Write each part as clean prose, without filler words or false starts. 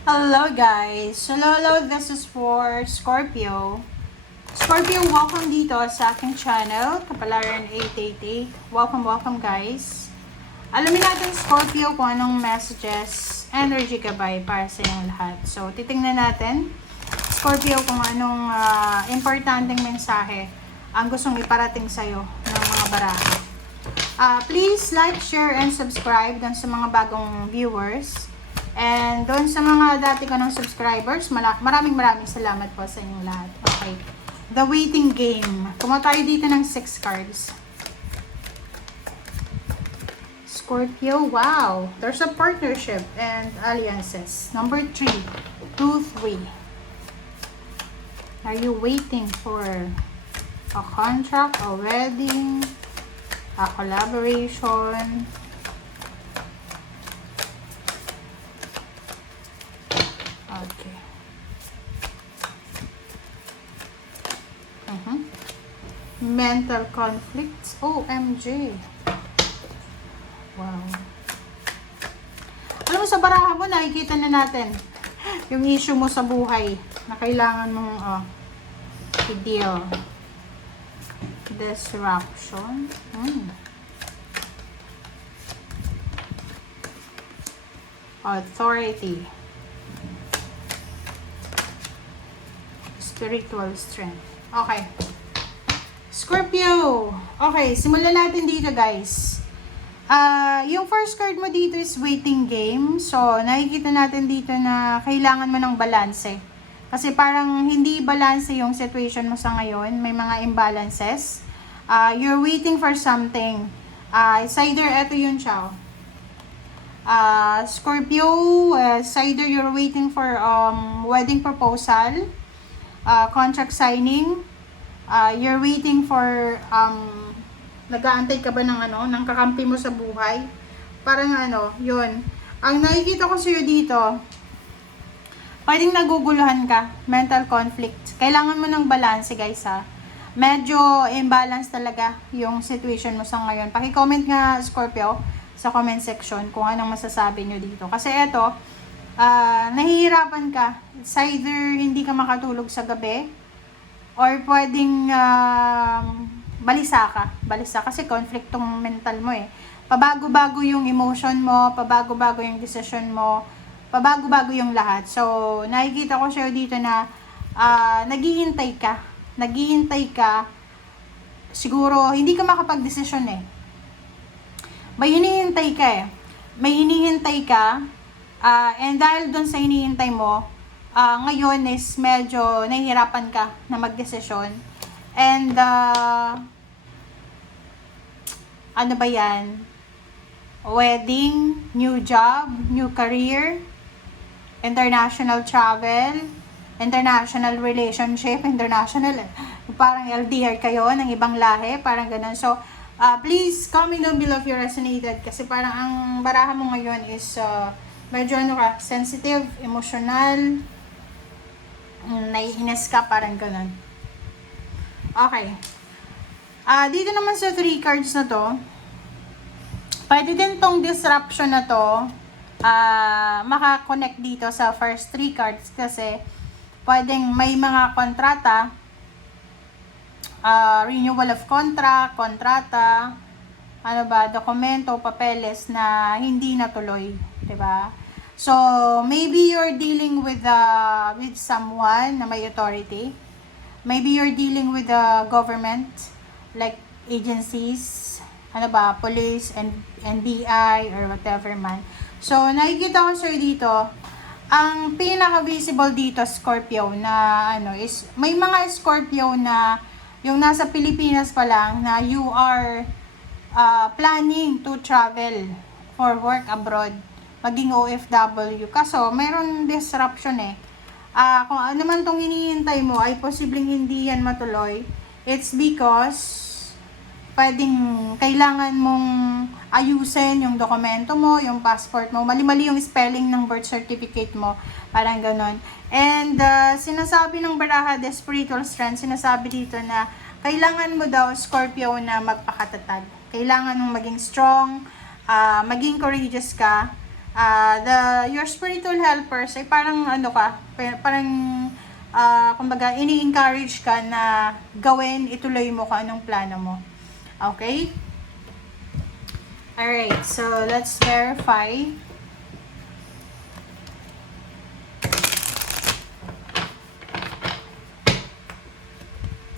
Hello guys! Hello, this is for Scorpio. Scorpio, welcome dito sa aking channel, Kapalaran 888. Welcome guys. Alamin natin Scorpio kung anong messages, energy gabay para sa inyong lahat. So, titingnan natin Scorpio kung anong importanteng mensahe ang gustong iparating sa'yo ng mga baraha. Please like, share, and subscribe dun sa mga bagong viewers. And doon sa mga dati ko ng subscribers, maraming salamat po sa inyong lahat. Okay. The waiting game. Kumuha tayo dito ng 6 cards. Scorpio, wow. There's a partnership and alliances. Number 3. 2, 3. Are you waiting for a contract, a wedding, a collaboration? Okay. Mental conflicts. OMG. Wow. Alam mo, sa baraha mo, nakikita na natin yung issue mo sa buhay na kailangan mong i-deal. Disruption. Authority. Spiritual strength. Okay. Scorpio. Okay, simulan natin dito guys. Yung first card mo dito is waiting game. So, nakikita natin dito na kailangan mo ng balanse. Kasi parang hindi balanse yung situation mo sa ngayon. May mga imbalances. You're waiting for something. It's either ito yun siya. Scorpio, it's either you're waiting for wedding proposal, contract signing, you're waiting for nag-aantay ka ba ng kakampi mo sa buhay? Parang yun. Ang nakikita ko sa'yo dito, pwedeng naguguluhan ka, mental conflict. Kailangan mo ng balance, guys, ha. Medyo imbalance talaga yung situation mo sa ngayon. Paki-comment nga, Scorpio, sa comment section kung anong masasabi nyo dito. Kasi eto, nahihirapan ka. It's either hindi ka makatulog sa gabi, or pwedeng balisa ka. Balisa kasi conflict tong mental mo eh. Pabago-bago yung emotion mo, pabago-bago yung decision mo, pabago-bago yung lahat. So, nakikita ko siya dito na naghihintay ka. Naghihintay ka. Siguro, hindi ka makapag-desisyon eh. May hinihintay ka eh. May hinihintay ka. And dahil dun sa hinihintay mo, ngayon is medyo nahihirapan ka na magdesisyon. And, ano ba yan? Wedding, new job, new career, international travel, international relationship, parang LDR kayo ng ibang lahi, parang ganun. So, please comment down below if you resonated kasi parang ang baraha mo ngayon is medyo sensitive, emotional, naiinis ka, parang ganun. Okay. Dito naman sa 3 cards na to, pwede din tong disruption na to makakonect dito sa first 3 cards kasi pwedeng may mga kontrata, renewal of contract, kontrata, dokumento, papeles na hindi natuloy, 'di ba? So, maybe you're dealing with someone na may authority. Maybe you're dealing with the government, like agencies, police, and NBI, or whatever man. So, nakikita ko sir dito, ang pinaka-visible dito, Scorpio, na is, may mga Scorpio na, yung nasa Pilipinas pa lang, na you are planning to travel for work abroad, maging OFW. Kaso, mayroon disruption eh. Kung ano man tong hinihintay mo ay posibleng hindi yan matuloy, it's because kailangan mong ayusin yung dokumento mo, yung passport mo, mali-mali yung spelling ng birth certificate mo, parang ganon. And sinasabi ng baraha, the spiritual strength, sinasabi dito na kailangan mo daw, Scorpio, na magpakatatag. Kailangan mong maging strong, maging courageous ka, Your spiritual helpers ay parang ano ka, parang kumbaga ini-encourage ka na gawin, ituloy mo kung anong plano mo. Okay? Alright, so let's verify.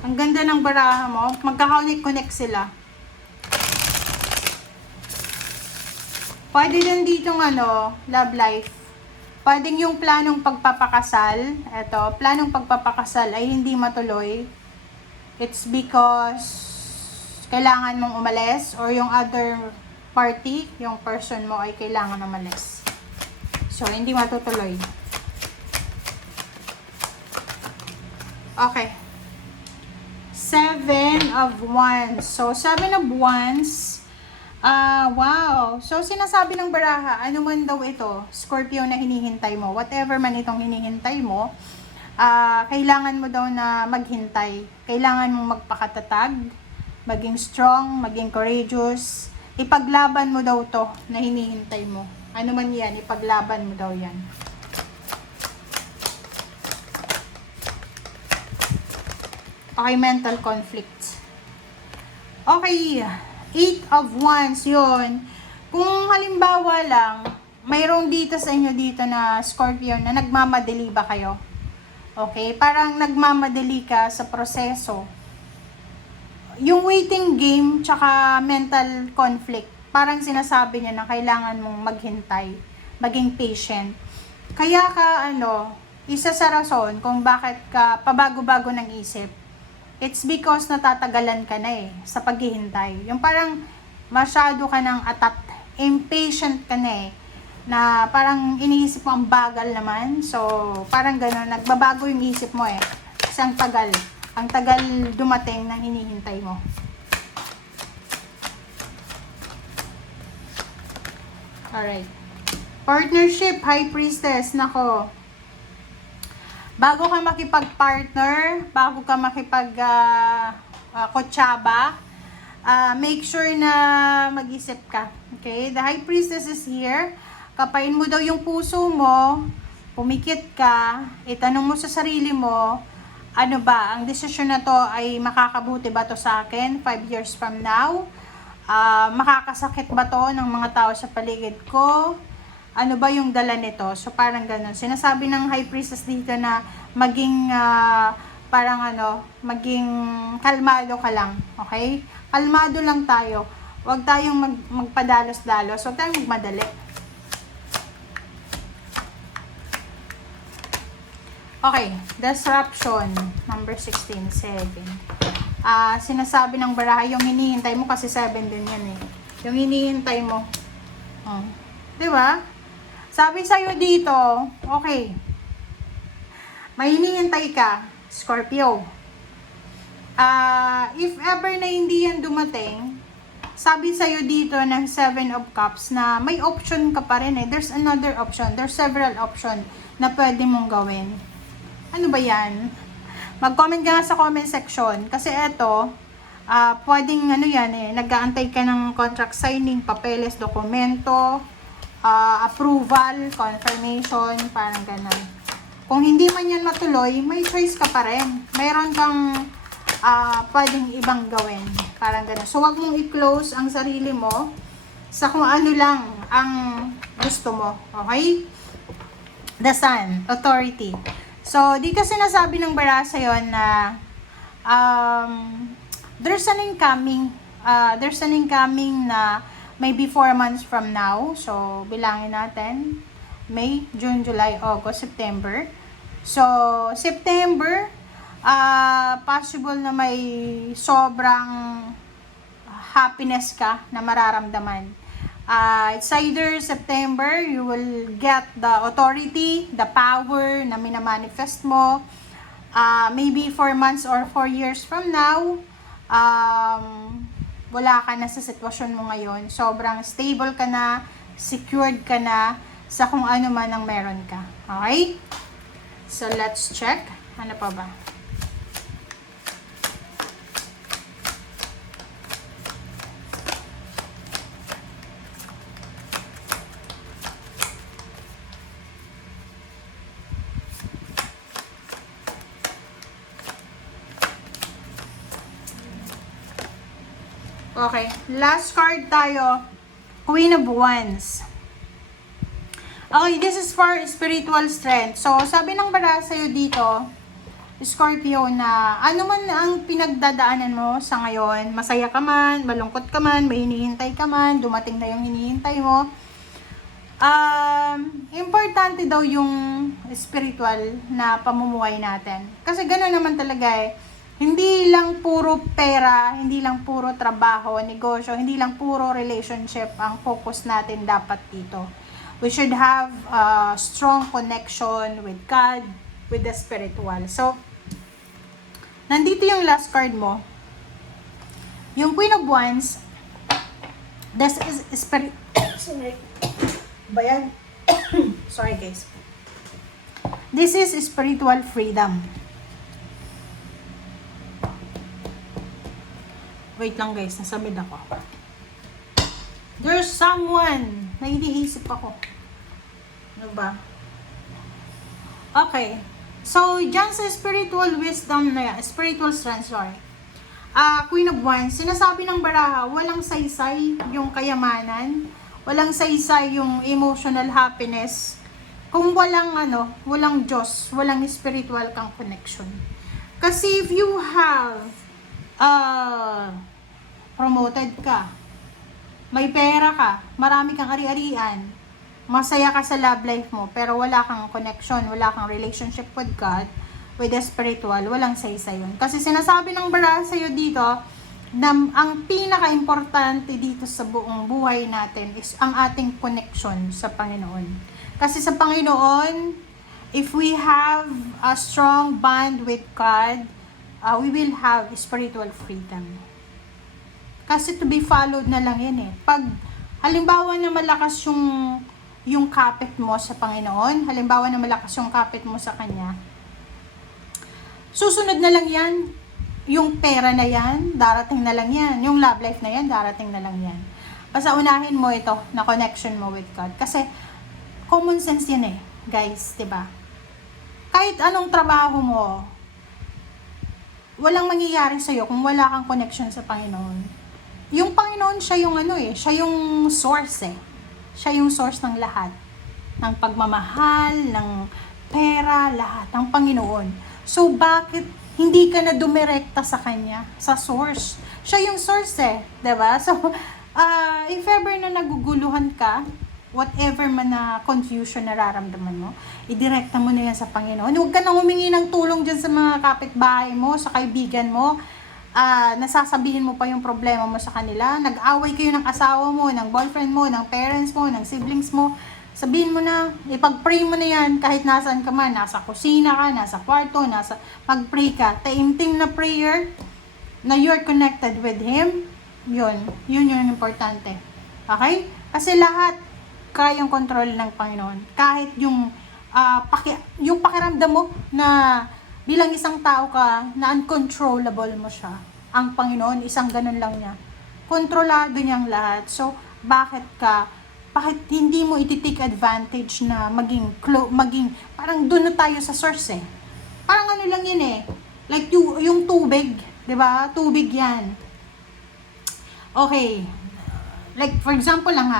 Ang ganda ng baraha mo. Magkaka-connect sila. Pwede din ditong love life. Pwedeng yung planong pagpapakasal, planong pagpapakasal ay hindi matuloy. It's because kailangan mong umalis or yung other party, yung person mo ay kailangan umalis. So, hindi matutuloy. Okay. 7 of Wands. So, 7 of Wands. Wow. So, sinasabi ng baraha, ano man daw ito, Scorpio na hinihintay mo, whatever man itong hinihintay mo, kailangan mo daw na maghintay. Kailangan mong magpakatatag, maging strong, maging courageous. Ipaglaban mo daw to na hinihintay mo. Ano man yan, ipaglaban mo daw yan. Okay, mental conflict. Okay, 8 of Wands, yun. Kung halimbawa lang, mayroong dito sa inyo dito na Scorpio na nagmamadali ba kayo? Okay, parang nagmamadali ka sa proseso. Yung waiting game, tsaka mental conflict, parang sinasabi niya na kailangan mong maghintay, maging patient. Kaya ka, isa sa rason kung bakit ka pabago-bago ng isip, it's because natatagalan ka na sa paghihintay. Yung parang masyado ka ng atat, impatient ka na na parang iniisip mo ang bagal naman. So, parang gano'n, nagbabago yung isip mo Kasi ang tagal dumating ng hinihintay mo. Alright. Partnership, High Priestess, nako. Bago ka makipag-partner, bago ka makipag-kotsaba, make sure na mag-isip ka. Okay? The High Priestess is here. Kapain mo daw yung puso mo, pumikit ka, itanong mo sa sarili mo, ano ba, ang desisyon na to ay makakabuti ba to sa akin 5 years from now? Makakasakit ba to ng mga tao sa paligid ko? Ano ba yung dala nito? So, parang ganun. Sinasabi ng High Priestess dito na maging, maging kalmado ka lang. Okay? Kalmado lang tayo. Huwag tayong magpadalos-dalos. Huwag tayong magmadali. Okay. Disruption. Number 16. 7. Sinasabi ng baraha, yung hinihintay mo kasi 7 din yan Yung hinihintay mo. Diba? Sabi sa'yo dito, okay, may hinihintay ka, Scorpio. If ever na hindi yan dumating, sabi sa'yo dito ng 7 of Cups na may option ka pa rin There's another option. There's several option na pwede mong gawin. Ano ba yan? Mag-comment ka nga sa comment section. Kasi eto, pwedeng nag-aantay ka ng contract signing, papeles, dokumento, approval, confirmation, parang ganun. Kung hindi man yan matuloy, may choice ka pa rin. Mayroon kang pwedeng ibang gawin. Parang ganun. So, wag mong i-close ang sarili mo sa kung ano lang ang gusto mo. Okay? The Sun, authority. So, dito sinasabi ng baraha sa'yo na there's an incoming na maybe 4 months from now. So, bilangin natin. May, June, July, August, September. So, September, possible na may sobrang happiness ka na mararamdaman. It's either September, you will get the authority, the power na minamanifest mo. Maybe 4 months or 4 years from now, wala ka na sa sitwasyon mo ngayon. Sobrang stable ka na, secured ka na sa kung ano man ang meron ka. Okay? So, let's check. Ano pa ba? Okay, last card tayo. Queen of Wands. Okay, this is for spiritual strength. So, sabi ng bara sa'yo dito, Scorpio, na ano man ang pinagdadaanan mo sa ngayon, masaya ka man, malungkot ka man, may hinihintay ka man, dumating na yung hinihintay mo, importante daw yung spiritual na pamumuhay natin. Kasi gano'n naman talaga eh. Hindi lang puro pera, hindi lang puro trabaho, negosyo, hindi lang puro relationship ang focus natin dapat dito. We should have a strong connection with God, with the spiritual. So, nandito yung last card mo. Yung Queen of Wands, this is sorry. Bayan. Sorry guys. This is spiritual freedom. Wait lang guys, nasa mid ako. There's someone na iniisip ako. Ano ba? Okay. So, dyan sa spiritual wisdom na yan, spiritual strength, sorry. Queen of Wands, sinasabi ng baraha, walang saysay yung kayamanan, walang saysay yung emotional happiness, kung walang walang Diyos, walang spiritual kang connection. Kasi if you have promoted ka, may pera ka, marami kang ari-arian, masaya ka sa love life mo, pero wala kang connection, wala kang relationship with God, with the spiritual, walang saysay yun. Kasi sinasabi ng bara sa'yo dito, na ang pinaka-importante dito sa buong buhay natin is ang ating connection sa Panginoon. Kasi sa Panginoon, if we have a strong bond with God, we will have spiritual freedom. Kasi to be followed na lang yan eh. Pag halimbawa na malakas yung kapit mo sa Panginoon, halimbawa na malakas yung kapit mo sa Kanya, susunod na lang yan. Yung pera na yan, darating na lang yan. Yung love life na yan, darating na lang yan. Basta unahin mo ito na connection mo with God. Kasi common sense yan eh, guys, 'di ba? Kahit anong trabaho mo, walang mangyayari sa'yo kung wala kang connection sa Panginoon. Yung Panginoon, siya yung siya yung source eh. Siya yung source ng lahat. Ng pagmamahal, ng pera, lahat. Ng Panginoon. So, bakit hindi ka na dumirekta sa Kanya? Sa source. Siya yung source eh. 'Di ba? So, if ever na naguguluhan ka, whatever man na confusion nararamdaman mo, idirekta mo na yan sa Panginoon. Huwag ka nang humingi ng tulong dyan sa mga kapitbahay mo, sa kaibigan mo, nasasabihin mo pa yung problema mo sa kanila, nag-away kayo ng asawa mo, ng boyfriend mo, ng parents mo, ng siblings mo, sabihin mo na, ipag-pray mo na yan kahit nasaan ka man, nasa kusina ka, nasa kwarto, pag-pray ka, taimtim na prayer, na you're connected with Him, yun yung importante. Okay? Kasi lahat kayang control ng Panginoon. Kahit yung pakiramdam mo na bilang isang tao ka na uncontrollable mo siya. Ang Panginoon, isang ganun lang niya. Kontrolado niyang lahat. So, bakit hindi mo iti-take advantage na maging parang doon na tayo sa source eh. Parang lang yun eh. Like yung tubig, 'di ba? Tubig 'yan. Okay. Like for example lang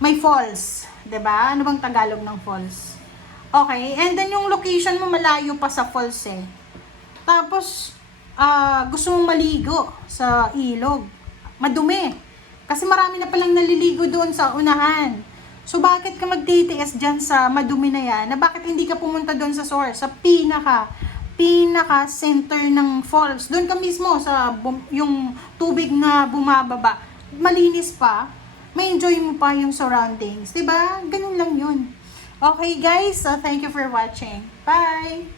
may falls, 'di ba? Ano bang Tagalog ng falls? Okay, and then yung location mo malayo pa sa falls eh. Tapos gusto mong maligo sa ilog. Madumi. Kasi marami na palang naliligo doon sa unahan. So bakit ka magtitiis dyan sa madumi na yan? Na bakit hindi ka pumunta doon sa source? Sa pinaka center ng falls. Doon ka mismo sa yung tubig na bumababa. Malinis pa. May enjoy mo pa yung surroundings. Diba? Ganun lang yun. Okay guys, so thank you for watching. Bye!